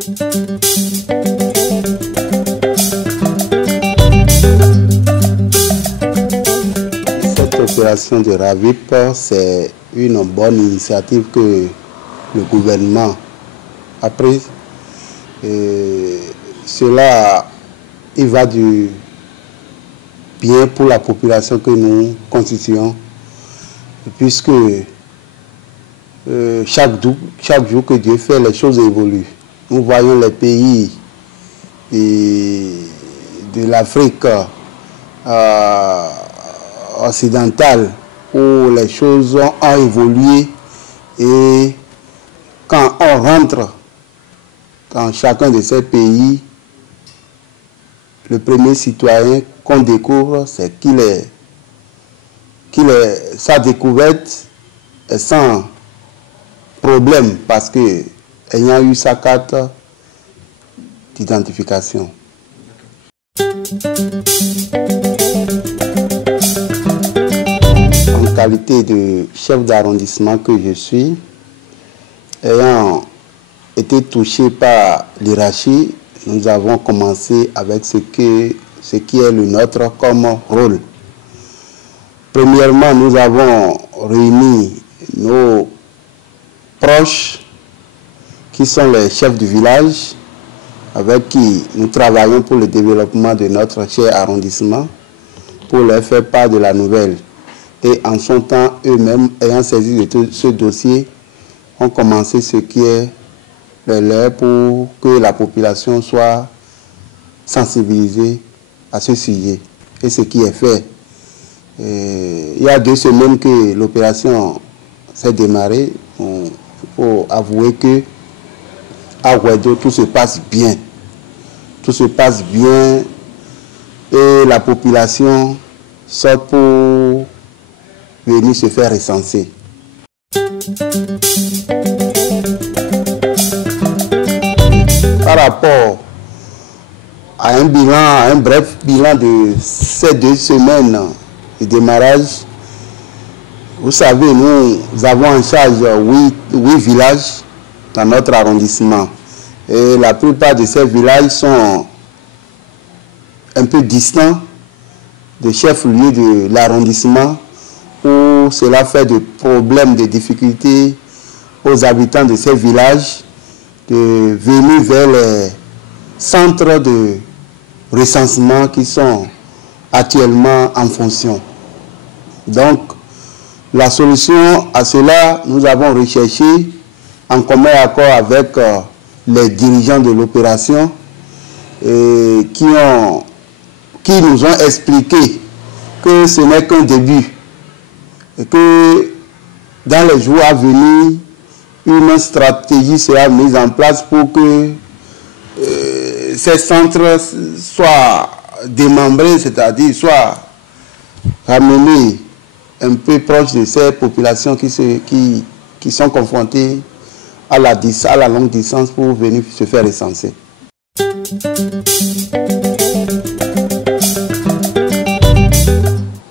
Cette opération de RAVIP, c'est une bonne initiative que le gouvernement a prise. Cela, il va du bien pour la population que nous constituons, puisque chaque jour que Dieu fait, les choses évoluent. Nous voyons les pays de l'Afrique occidentale où les choses ont évolué, et quand on rentre dans chacun de ces pays, le premier citoyen qu'on découvre, c'est sa découverte est sans problème, parce que ayant eu sa carte d'identification. En qualité de chef d'arrondissement que je suis, ayant été touché par l'hierarchie, nous avons commencé avec ce qui est le nôtre comme rôle. Premièrement, nous avons réuni nos proches, qui sont les chefs du village, avec qui nous travaillons pour le développement de notre cher arrondissement, pour leur faire part de la nouvelle. Et en son temps, eux-mêmes, ayant saisi de ce dossier, ont commencé ce qui est le leur pour que la population soit sensibilisée à ce sujet. Et ce qui est fait. Il y a 2 semaines que l'opération s'est démarrée. Il faut avouer que à Ouedo, tout se passe bien. Tout se passe bien et la population sort pour venir se faire recenser. Par rapport à un bref bilan de ces 2 semaines de démarrage, vous savez, nous avons en charge 8 villages dans notre arrondissement. Et la plupart de ces villages sont un peu distants des chefs-lieux de l'arrondissement, où cela fait des problèmes, des difficultés aux habitants de ces villages de venir vers les centres de recensement qui sont actuellement en fonction. Donc, la solution à cela, nous avons recherché en commun accord avec les dirigeants de l'opération qui nous ont expliqué que ce n'est qu'un début et que dans les jours à venir, une stratégie sera mise en place pour que ces centres soient démembrés, c'est-à-dire soient ramenés un peu proches de ces populations qui sont confrontées à la longue distance pour venir se faire recenser.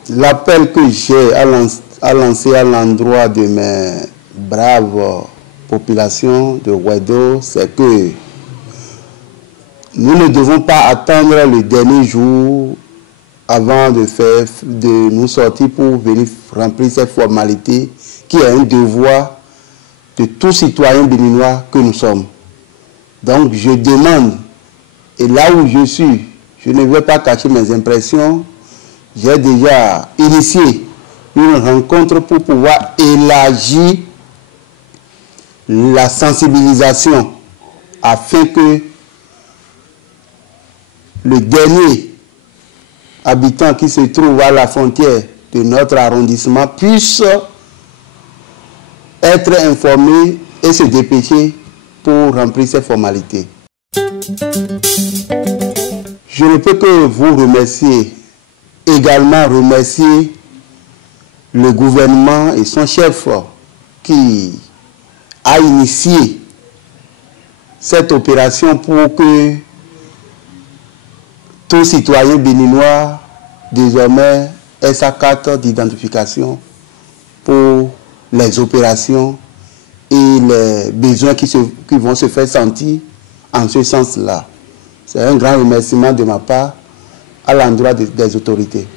L'appel que j'ai à lancer à l'endroit de mes braves populations de Ouedo, c'est que nous ne devons pas attendre le dernier jour avant de nous sortir pour venir remplir cette formalité qui est un devoir de tout citoyen béninois que nous sommes. Donc je demande, et là où je suis, je ne vais pas cacher mes impressions, j'ai déjà initié une rencontre pour pouvoir élargir la sensibilisation afin que le dernier habitant qui se trouve à la frontière de notre arrondissement puisse être informé et se dépêcher pour remplir ces formalités. Je ne peux que vous remercier, également remercier le gouvernement et son chef qui a initié cette opération pour que tout citoyen béninois désormais ait sa carte d'identification pour les opérations et les besoins qui vont se faire sentir en ce sens-là. C'est un grand remerciement de ma part à l'endroit des autorités.